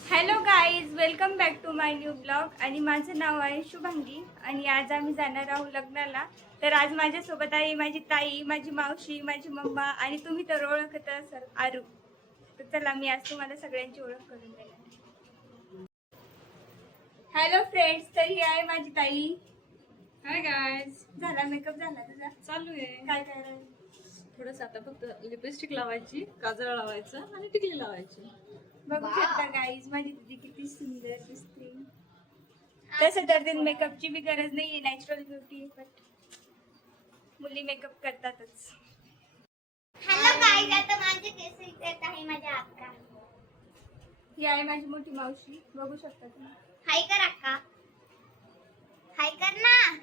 Hello guys, welcome back to my new blog. आणि माझं नाव आहे शुभांगी आणि आज आम्ही जाणार आहोत लग्नाला. तर आज माझ्यासोबत आहे माझी ताई, माझी मावशी, माझी मम्मा आणि तुम्ही तर ओळखत असाल आरू. तर चला मी आज तुम्हाला सगळ्यांची ओळख करून देणार. हॅलो फ्रेंड्स, तर ही आहे माझी ताई. Hi guys. झाला मेकअप झाला तुझा? चालू आहे. काय काय राहिलं? थोडस आता फक्त लिपस्टिक लावायची, काजळ लावायचं आणि टिकली लावायची. बघू शकता गाईज, माझी दीदी किती सुंदर दिसते. तसं तर ते मेकअपची बी गरज नाहीये, नॅचरल ब्युटी, बट मुली मेकअप करतातच. हॅलो गाईज, आता माझे केस इकडे आहे माझ्या अक्का. ही आहे माझी मोठी मावशी, बघू शकता तुम्ही. हाय कर अक्का, हाय कर ना.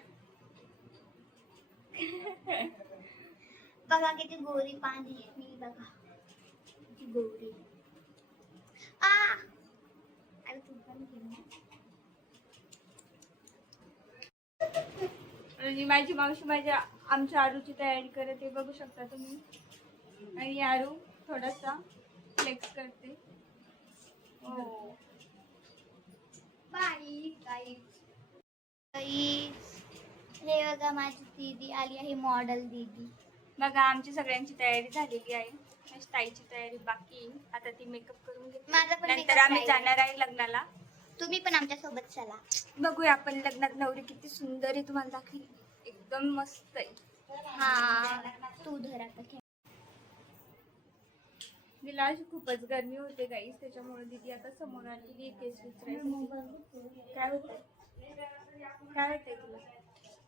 बघा किती गोरी पाणी मी, बघा किती गोरी. अरे तू पण घे ना. आणि माझी मावशी आमच्या आरूची तयारी करत आहे, बघू शकता तुम्ही. आणि आरू थोडासा फ्लेक्स करते. हो बाई गाईज, हे बघा माझी दीदी आली आहे, मॉडेल दीदी. बघा आमची सगळ्यांची तयारी झालेली आहे. माझी ताईची तयारी बाकी आहे. आता ती मेकअप करून घेते, माझा पण नंतर makeup आम्ही राहिला. जाणार आहे लग्नाला. तुम्ही पण आमच्या सोबत चला. बघूया आपण लग्नात नवरी किती सुंदर आहे, तुम्हाला दाखवी. एकदम मस्त आहे. हा तू धर आता. तिला अशी खूपच गरमी होते गाईस, त्याच्यामुळे दीदी आता समोर आलेली केस विचारायसाठी. काय होतंय तुला?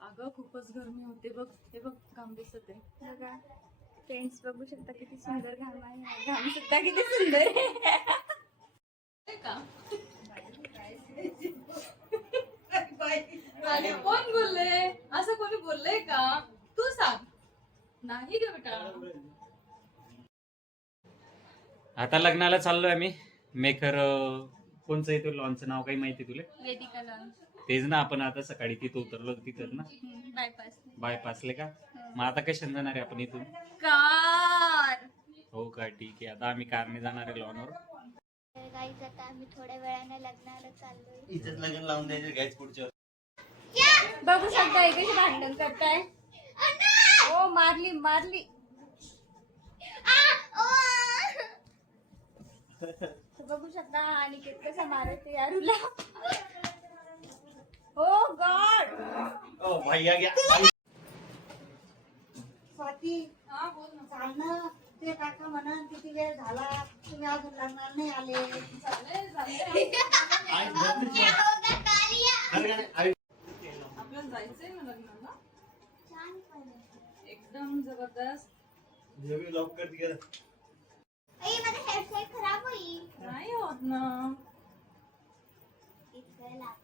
अगं खूपच गरमी होते बघ, हे बघ घाम दिसत आहे. बघा फ्रेंड्स, बघू शकता किती सुंदर घाम आहे. घाम सुद्धा किती सुंदर आहे. का? आणि कोण बोलले? असं कोणी बोललंय का? तू सांग. नाही ग बेटा. आता लग्नाला चाललोय आम्ही. मेकर कोणचं आहे तो लॉनचं नाव काही माहिती तुला? वेदिका लॉन्च तेच ना, आपण आता सकाळी तिथं उतरलो तिथं ना, बायपास. बायपासले का? मग आता कशाने जाणार आहे आपण इथून? कार. हो का, ठीक आहे. आता आम्ही कारने जाणार आहे लॉनवर. तर गाईज, आता आम्ही थोड्या वेळाने लग्नाला चाललोय. इथेच लग्न लावून द्यायचे गायच पुढच्या बघू शकता हे कशी भांडण करताय. ओ मारली. बघू शकता आणि कसा मारत यारूला. ओ गॉड. ओ भैया गया. स्वाती, हा बोल ना. चाल ना. ते काका म्हणा किती वेळ झाला, तुम्ही अजून लग्नाला नाही आले. चालेल. आज भरपूर क्या होगा कालिया? आपल्याला जायचंय ना लग्नाला. छान पण. एकदम जबरदस्त. जेवी लॉक कर दिया. आई माझा हेअरस्टाईल खराब होईल. नाही होत ना. इतकं लावा.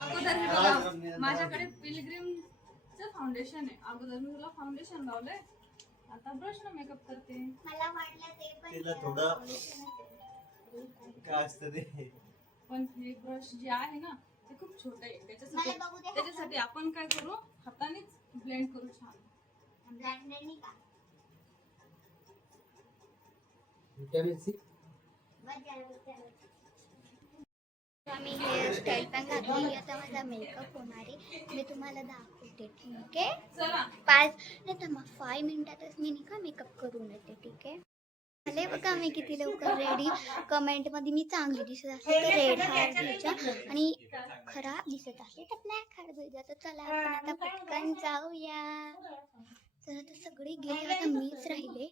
अगोदर हे बघा, माझ्याकडे पिलग्रिमचं फाउंडेशन आहे. अगोदर मी तुला फाउंडेशन लावलंय, आता ब्रश न मेकअप करते. मला वाटलं ते पण तिला थोडं काय असतं ते. पण हे ब्रश जे आहे ना, ते खूप छोटं आहे. मला बघू दे. त्याच्यासाठी आपण काय करू, हातानेच ब्लेंड करू छान. ब्लँडरनी का? Vitamin C. आम्ही हेअरस्टाईल पण घातली. आता माझा मेकअप होणार आहे, मी तुम्हाला दाखवते. ठीक आहे, चला. 5 मिनिटातच मी नाही का मेकअप करून येते. ठीक आहे, झाले बघा मी किती लवकर रेडी. कमेंट मध्ये मी चांगली दिसत असते तर रेड हार घ्यायचा, आणि खराब दिसत असते तर ब्लॅक हार घ्यायचा. तर चला आपण आता पटकन जाऊया. तर आता सगळे गेले, आता मीच राहिले.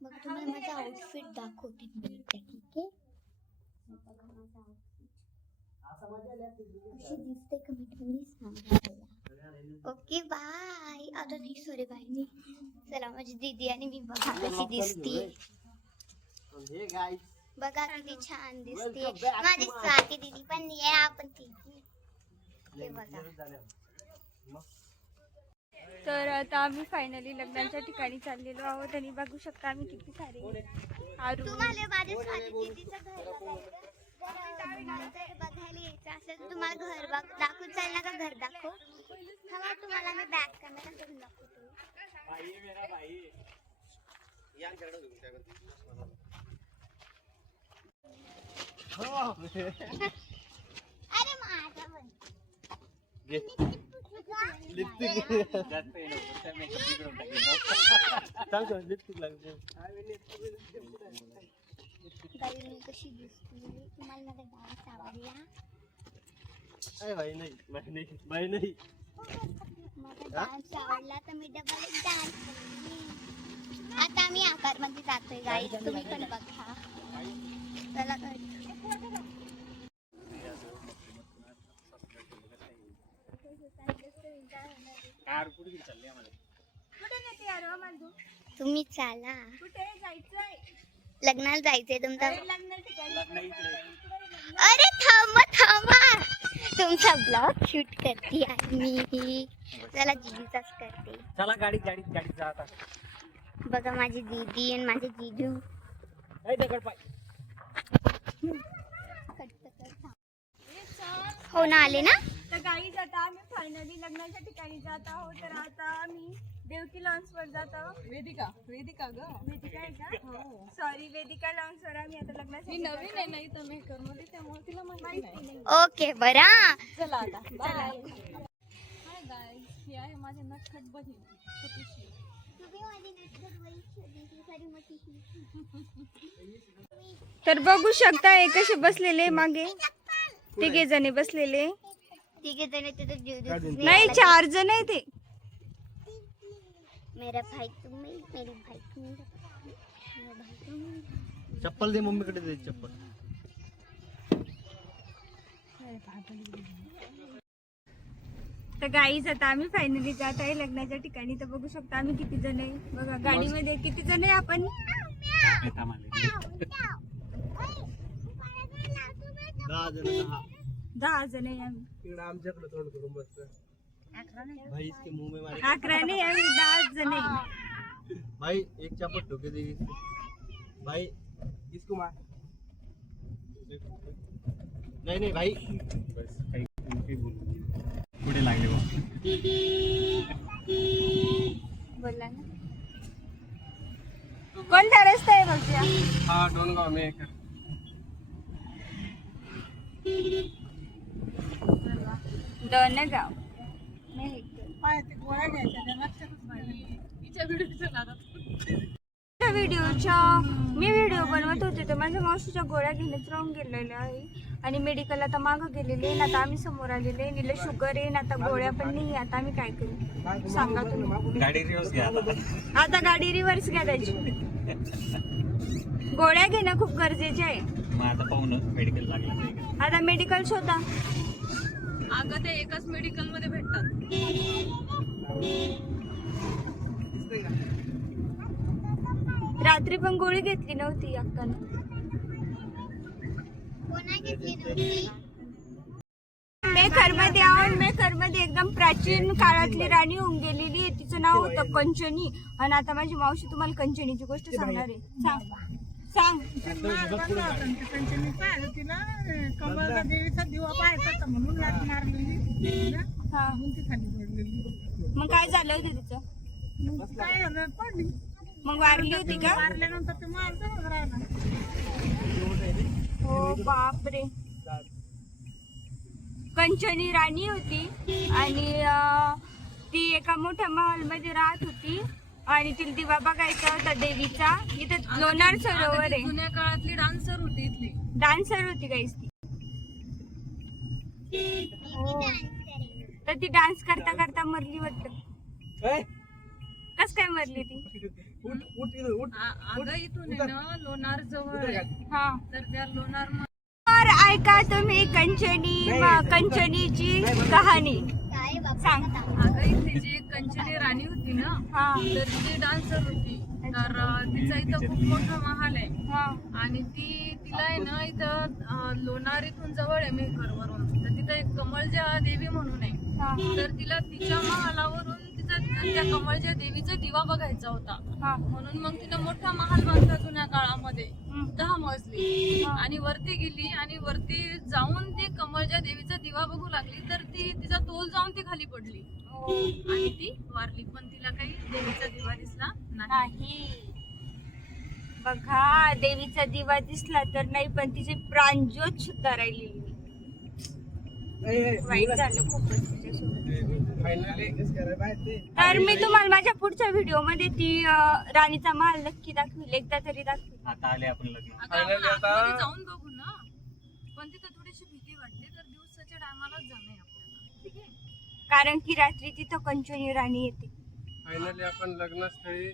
मग तुम्हाला माझा आउटफिट दाखवते मी. ठीक आहे, बघा माझा आउटफिट कशी दिसते कमेंट मध्ये सांगा. Okay bye. आता नाही, सॉरी बाय. मी चला, माझी दीदी आणि मी बघा कशी दिसते. बघा किती छान दिसते माझी स्वाती दीदी पण आहे. आपण तिघी हे बघा. तर आता आम्ही फायनली लग्नाच्या ठिकाणी चाललेलो आहोत आणि बघू शकता आम्ही किती सारे आरू. तुम्हाला माझ्या स्वाती दीदीचं घर बघायचं, जर बघायला यायचं असेल तर तुम्हाला घर दाखवून चालणार का? घर दाखव. हा, तुम्हाला मी बॅक कॅमेरा करून दाखवतो. अरे माझा पण. बाई मी कशी दिसते तुम्हाला माझा डान्स आवडला माझा डान्स आवडला तर मी डबल डान्स आता आम्ही आकार मध्ये जातोय गाईस तुम्ही पण बघा चला काय कुठे नेते यार हो मांजू? तुम्ही चाला कुठे जायचंय? लग्नाला जायचंय तुमचा अरे लग्न ठिकाणी. अरे थांबा थांबा तुमचा ब्लॉग शूट करते आहे मी चला जीजूचाच करते चला गाडी जा आता. बघा माझी दीदी आणि माझे जीजू हो ना आले ना तर गाईज आता आम्ही फायनली लग्नाच्या ठिकाणी जात आहोत. तर आता आम्ही देवकी लॉन्स वर जात आहोत. वेदिका ग वेदिका आहे का? सॉरी, वेदिका लॉन्स वर आम्ही आता मी लग्नासाठी नवीन आहे ना इथं मेकर मध्ये त्यामुळे तिला माहिती नाही. ओके बरा चला आता बाय. हाय गाईस, ही आहे माझी नटखट बहीण छोटीशी. तर बघू शकता हे कसे बसलेले मागे तिघे जणी बसलेले. तिघे जण तिथे जीजू नाही 4 जण आहे ते. मेरा भाई तुम्ही मेरी भाई तुम्ही मेरा भाई तुम्ही चप्पल दे मम्मीकडे दे चप्पल. तर गाईज आता आम्ही फायनली जात आहे लग्नाच्या ठिकाणी. तर बघू शकता आम्ही किती जण आहे. बघा गाडीमध्ये किती जण आहे आपण. 10 जण आहे आम्ही. इकडे आमच्याकडे तोंड करून बसतो. भाई इसके मुंह में मारे. 11 नाही आम्ही 10 जण आहे. भाई एक चप्पल ठोके दे. भाई इसको मार. नहीं भाई. बस काही बोलू पुढे लागले बा. बोलला ना. कोणता रस्ता आहे बघूया. हाँ डोनगांव में एक. दोनगाव. हिच्या व्हिडिओच्या नादात मी व्हिडिओ बनवत होते तर माझ्या मावशीच्या गोळ्या घेण्यात राहून गेलेल्या आहे आणि मेडिकल आता मागं गेलेले आहे. आता आम्ही समोर आलेले निले शुगर आहे आता गोळ्या पण नाही. आता आम्ही काय करू सांगा तुम्ही. गाडी रिवर्स घ्या आता. आता गाडी रिव्हर्स घ्या त्याची. गोळ्या घेणं खूप गरजेचे आहे. मग आता पाहू ना मेडिकल लागलं. आता मेडिकल शोधा. अगं ते एकाच मेडिकल मध्ये भेटतात. रात्री पण गोळी घेतली नव्हती अक्कानं. मेखरमध्ये आहोत. मेखरमध्ये एकदम प्राचीन काळातली राणी होऊन गेलेली आहे. तिचं नाव होतं कंचनी. आणि आता माझी मावशी तुम्हाला कंचनीची गोष्ट सांगणार आहे. सांग देवीचा दिवा पाहायचा म्हणून लाट मारलेली हा. मग काय झालं होतं तिचं. काय झालं पडली मग वारली होती का. मारल्यानंतर ते मारतच राहिला. हो बापरे. कंचनी राणी होती आणि ती एका मोठ्या महल मध्ये राहत होती आणि तिला दिवा बघायचा होता देवीचा. इथं लोणार सरोवर आहे. जुन्या काळातली डान्सर होती इथली. डान्सर होती काहीच ती. हो. तर ती डान्स करता करता मरली वाटतं. कस काय मरली ती. अगं इथून आहे ना लोणार जवळ आहे. हा. तर त्या लोणार तर ऐका तुम्ही कंचनीची कहाणी. सांग. अगं इथली जी एक कंचनी राणी होती ना हा. तर ती डान्सर होती. तर तिचा इथं खूप मोठा महाल आहे हा. आणि तिला आहे ना इथं लोणार इथून जवळ आहे मेहकरवरून. तर तिथं एक कमळजा देवी म्हणून आहे. हा. तर तिला तिच्या महालावरून त्या कमळजा देवीचा दिवा बघायचा होता. हा. म्हणून मग तिनं मोठा महाल बांधला जुन्या काळामध्ये हम्म. 10 मजली. हा. आणि वरती गेली आणि वरती जाऊन ती कमळजा देवीचा दिवा बघू लागली. तर ती तिचा तोल जाऊन ती खाली पडली आणि ती वारली. पण तिला काही देवीचा दिवा दिसला नाही. नाही. बघा देवीचा दिवा दिसला तर नाही, पण तिचे प्राणज्योत सुद्धा राहिलेली नाही. वाईट झालं खूपच तिच्यासोबत. तर मी तुम्हाला माझ्या पुढच्या व्हिडिओ मध्ये ती राणीचा महाल नक्की दाखवेल, एकदा तरी दाखवेल. आता आले आपण लग्न. आता आपण आतमध्ये जाऊन बघू ना, पण तिथं थोडीशी भीती वाटते, तर दिवसाच्या टायमालाच जाणं आहे आपल्याला, ठीक आहे? कारण की रात्री तिथं कंचनी राणी येते. फायनली आपण लग्नस्थळी